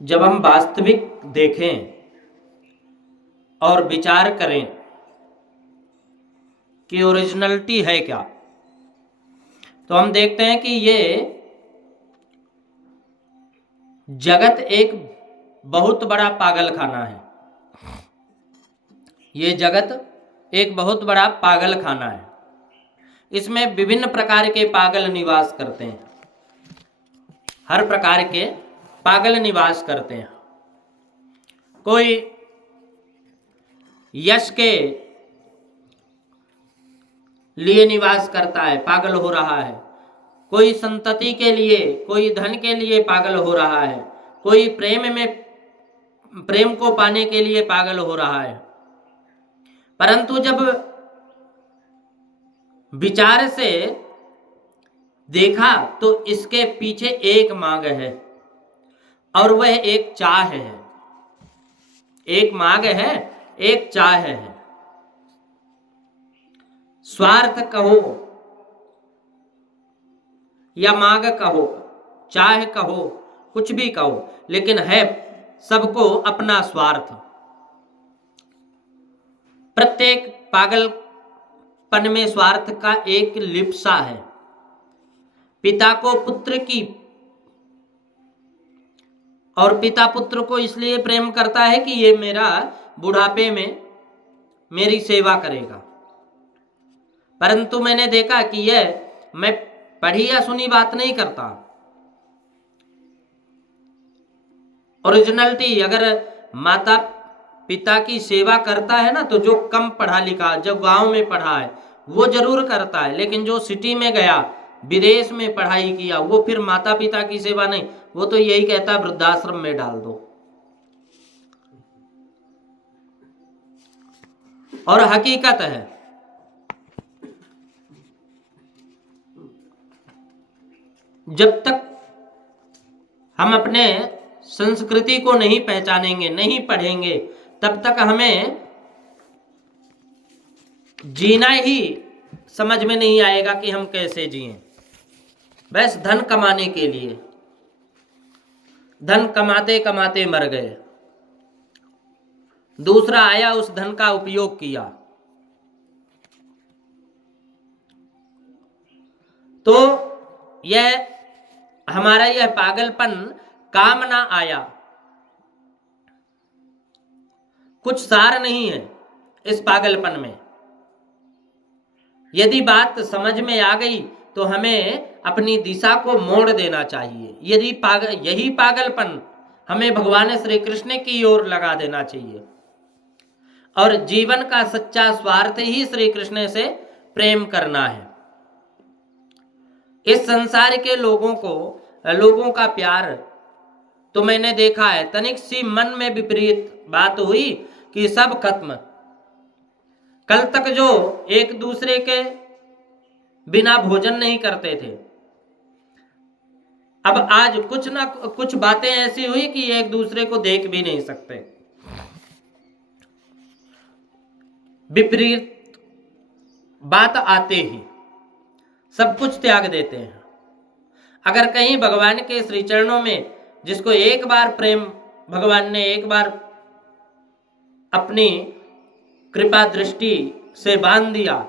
जब हम वास्तविक देखें और विचार करें कि ओरिजिनलिटी है क्या, तो हम देखते हैं कि ये जगत एक बहुत बड़ा पागल खाना है। ये जगत एक बहुत बड़ा पागल खाना है। इसमें विभिन्न प्रकार के पागल निवास करते हैं। हर प्रकार के पागल निवास करते हैं। कोई यश के लिए निवास करता है, पागल हो रहा है। कोई संतति के लिए, कोई धन के लिए पागल हो रहा है। कोई प्रेम को पाने के लिए पागल हो रहा है। परंतु जब विचार से देखा तो इसके पीछे एक मांग है और वह एक चाह है। एक मांग है, एक चाह है। स्वार्थ कहो या मांग कहो, चाह कहो, कुछ भी कहो, लेकिन है सबको अपना स्वार्थ। प्रत्येक पागलपन में स्वार्थ का एक लिप्सा है। पिता को पुत्र की, और पिता पुत्र को इसलिए प्रेम करता है कि ये मेरा बुढ़ापे में मेरी सेवा करेगा। परंतु मैंने देखा कि यह मैं पढ़ी या सुनी बात नहीं करता। ओरिजिनलिटी अगर माता पिता की सेवा करता है ना, तो जो कम पढ़ा लिखा, जो गांव में पढ़ा है वो जरूर करता है, लेकिन जो सिटी में गया, विदेश में पढ़ाई किया, वो फिर माता पिता की सेवा नहीं, वो तो यही कहता है वृद्धाश्रम में डाल दो। और हकीकत है, जब तक हम अपने संस्कृति को नहीं पहचानेंगे, नहीं पढ़ेंगे, तब तक हमें जीना ही समझ में नहीं आएगा कि हम कैसे जिएं। बस धन कमाने के लिए, धन कमाते कमाते मर गए। दूसरा आया, उस धन का उपयोग किया। तो यह हमारा यह पागलपन काम ना आया। कुछ सार नहीं है इस पागलपन में। यदि बात समझ में आ गई तो हमें अपनी दिशा को मोड़ देना चाहिए। यदि यही पागलपन हमें भगवान श्री कृष्ण की ओर लगा देना चाहिए। और जीवन का सच्चा स्वार्थ ही श्री कृष्ण से प्रेम करना है। इस संसार के लोगों का प्यार तो मैंने देखा है, तनिक सी मन में विपरीत बात हुई कि सब खत्म। कल तक जो एक दूसरे के बिना भोजन नहीं करते थे, अब आज कुछ ना कुछ बातें ऐसी हुई कि एक दूसरे को देख भी नहीं सकते। विपरीत बात आते ही सब कुछ त्याग देते हैं। अगर कहीं भगवान के श्री चरणों में, जिसको एक बार प्रेम भगवान ने एक बार अपनी कृपा दृष्टि से बांध दिया,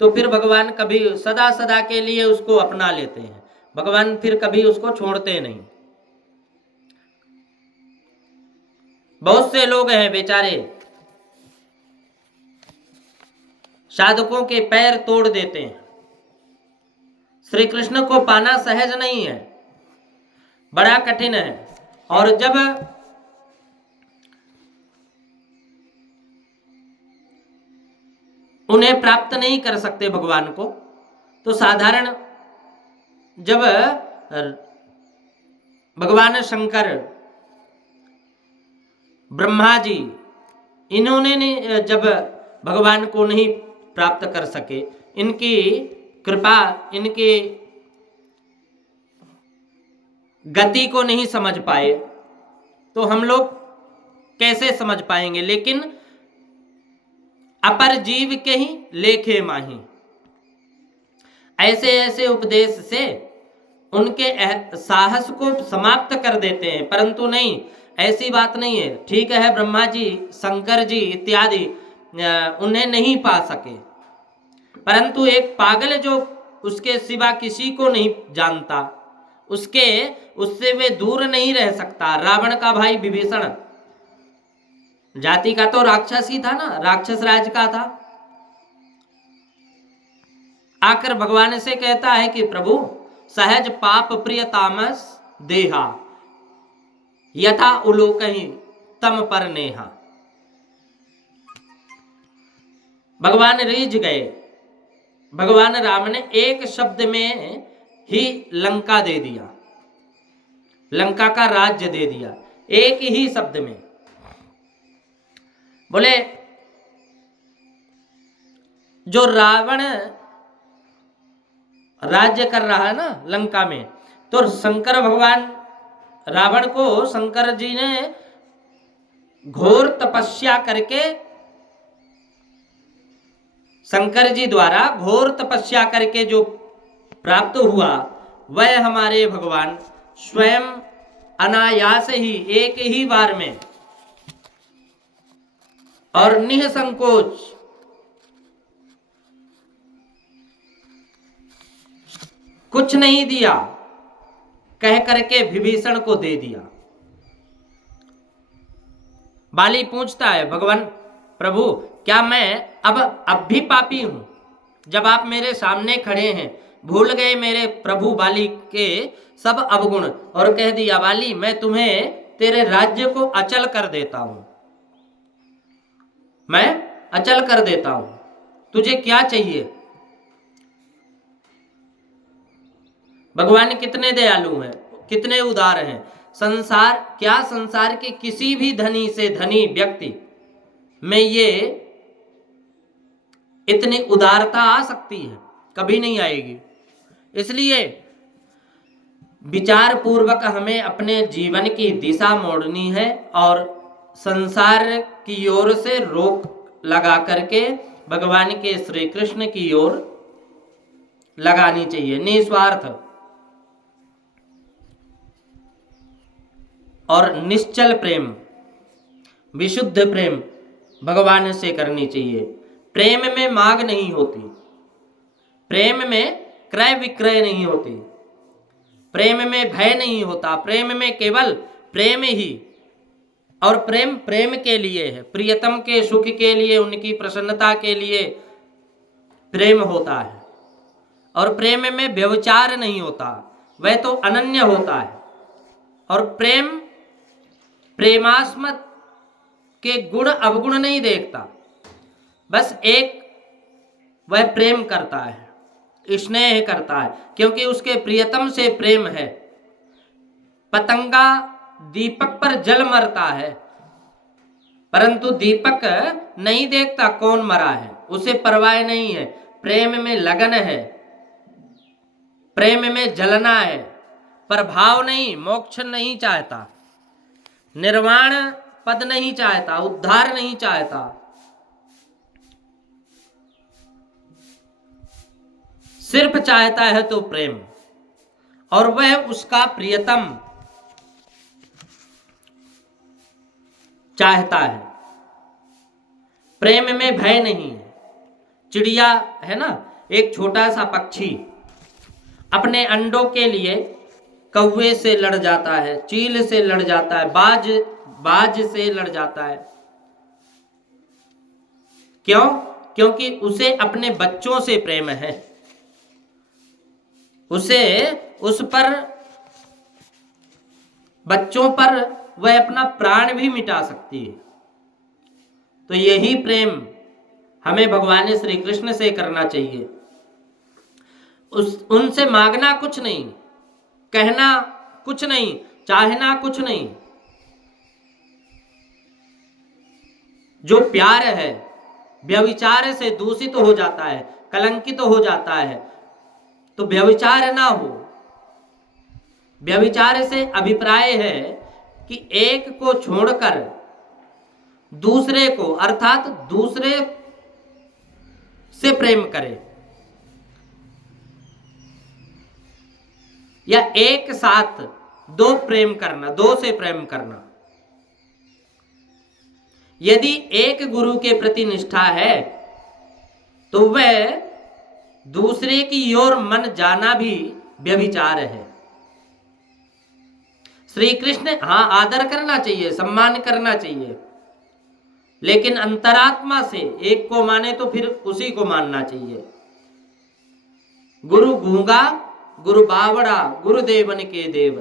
तो फिर भगवान कभी सदा सदा के लिए उसको अपना लेते हैं। भगवान फिर कभी उसको छोड़ते नहीं। बहुत से लोग हैं बेचारे, साधकों के पैर तोड़ देते हैं। श्री कृष्ण को पाना सहज नहीं है, बड़ा कठिन है। और जब उन्हें प्राप्त नहीं कर सकते भगवान को, तो साधारण जब भगवान शंकर, ब्रह्मा जी, इन्होंने जब भगवान को नहीं प्राप्त कर सके, इनकी कृपा, इनकी गति को नहीं समझ पाए, तो हम लोग कैसे समझ पाएंगे। लेकिन अपर जीव के ही लेखे माही, ऐसे ऐसे उपदेश से उनके साहस को समाप्त कर देते हैं, परंतु नहीं, ऐसी बात नहीं है। ठीक है, ब्रह्मा जी, शंकर जी इत्यादि उन्हें नहीं पा सके, परंतु एक पागल जो उसके सिवा किसी को नहीं जानता, उससे वे दूर नहीं रह सकता। रावण का भाई विभीषण जाति का तो राक्षस ही था ना, राक्षस राज का था। आकर भगवान से कहता है कि प्रभु, सहज पाप प्रिय तामस देहा, यथा उलोकहि तम पर नेहा। भगवान रीझ गए। भगवान राम ने एक शब्द में ही लंका दे दिया, लंका का राज्य दे दिया, एक ही शब्द में। बोले जो रावण राज्य कर रहा है ना लंका में, तो शंकर भगवान रावण को, शंकर जी ने घोर तपस्या करके, शंकर जी द्वारा घोर तपस्या करके जो प्राप्त हुआ, वह हमारे भगवान स्वयं अनायास ही एक ही बार में और निसंकोच कुछ नहीं दिया कह करके विभीषण को दे दिया। बाली पूछता है, भगवान प्रभु, क्या मैं अब भी पापी हूं? जब आप मेरे सामने खड़े हैं, भूल गए मेरे प्रभु बाली के सब अवगुण और कह दिया, बाली मैं तुम्हें तेरे राज्य को अचल कर देता हूं, मैं अचल कर देता हूं, तुझे क्या चाहिए? भगवान कितने दयालु हैं, कितने उदार हैं। संसार के किसी भी धनी से धनी व्यक्ति में ये इतनी उदारता आ सकती है? कभी नहीं आएगी। इसलिए विचार पूर्वक हमें अपने जीवन की दिशा मोड़नी है और संसार की ओर से रोक लगा करके भगवान के श्री कृष्ण की ओर लगानी चाहिए। निस्वार्थ और निश्चल प्रेम, विशुद्ध प्रेम भगवान से करनी चाहिए। प्रेम में मांग नहीं होती, प्रेम में क्रय विक्रय नहीं होती, प्रेम में भय नहीं होता, प्रेम में केवल प्रेम ही। और प्रेम प्रेम के लिए है, प्रियतम के सुख के लिए, उनकी प्रसन्नता के लिए प्रेम होता है। और प्रेम में व्यभिचार नहीं होता, वह तो अनन्य होता है। और प्रेम प्रेमास्मद के गुण अवगुण नहीं देखता, बस एक वह प्रेम करता है, स्नेह करता है, क्योंकि उसके प्रियतम से प्रेम है। पतंगा दीपक पर जल मरता है, परंतु दीपक नहीं देखता कौन मरा है, उसे परवाह नहीं है। प्रेम में लगन है, प्रेम में जलना है, पर भाव नहीं, मोक्ष नहीं चाहता, निर्वाण पद नहीं चाहता, उद्धार नहीं चाहता, सिर्फ चाहता है तो प्रेम, और वह उसका प्रियतम चाहता है। प्रेम में भय नहीं है। चिड़िया है ना, एक छोटा सा पक्षी अपने अंडों के लिए कौवे से लड़ जाता है, चील से लड़ जाता है, बाज से लड़ जाता है। क्यों? क्योंकि उसे अपने बच्चों से प्रेम है, उसे उस पर, बच्चों पर वह अपना प्राण भी मिटा सकती है। तो यही प्रेम हमें भगवान श्री कृष्ण से करना चाहिए। उनसे मांगना कुछ नहीं, कहना कुछ नहीं, चाहना कुछ नहीं। जो प्यार है व्यभिचार से दूषित हो जाता है, कलंकित हो जाता है, तो व्यभिचार ना हो। व्यभिचार से अभिप्राय है कि एक को छोड़कर दूसरे को, अर्थात दूसरे से प्रेम करे। या एक साथ दो प्रेम करना, दो से प्रेम करना। यदि एक गुरु के प्रति निष्ठा है तो वह दूसरे की ओर मन जाना भी व्यभिचार है। श्री कृष्ण, हाँ, आदर करना चाहिए, सम्मान करना चाहिए, लेकिन अंतरात्मा से एक को माने तो फिर उसी को मानना चाहिए। गुरु गूंगा, गुरु बावड़ा, गुरुदेवन के देव।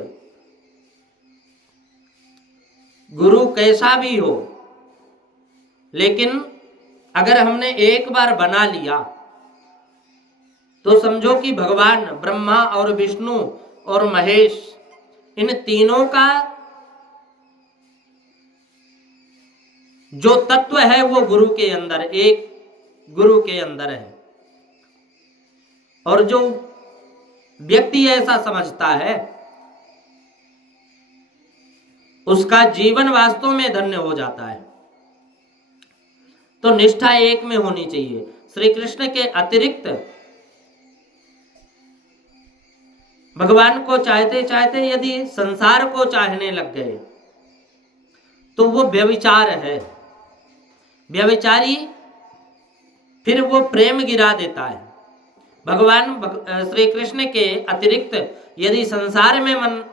गुरु कैसा भी हो, लेकिन अगर हमने एक बार बना लिया तो समझो कि भगवान ब्रह्मा और विष्णु और महेश, इन तीनों का जो तत्व है वो गुरु के अंदर, एक गुरु के अंदर है। और जो व्यक्ति ऐसा समझता है उसका जीवन वास्तव में धन्य हो जाता है। तो निष्ठा एक में होनी चाहिए। श्री कृष्ण के अतिरिक्त भगवान को चाहते चाहते यदि संसार को चाहने लग गए तो वो व्यभिचार है। व्यभिचारी फिर वो प्रेम गिरा देता है। भगवान श्री कृष्ण के अतिरिक्त यदि संसार में मन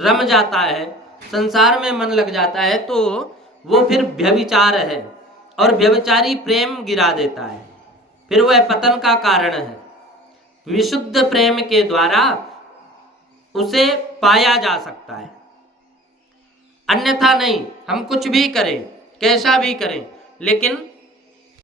रम जाता है, संसार में मन लग जाता है, तो वो फिर व्यभिचार है और व्यभिचारी प्रेम गिरा देता है, फिर वह पतन का कारण है। विशुद्ध प्रेम के द्वारा उसे पाया जा सकता है, अन्यथा नहीं। हम कुछ भी करें, कैसा भी करें, लेकिन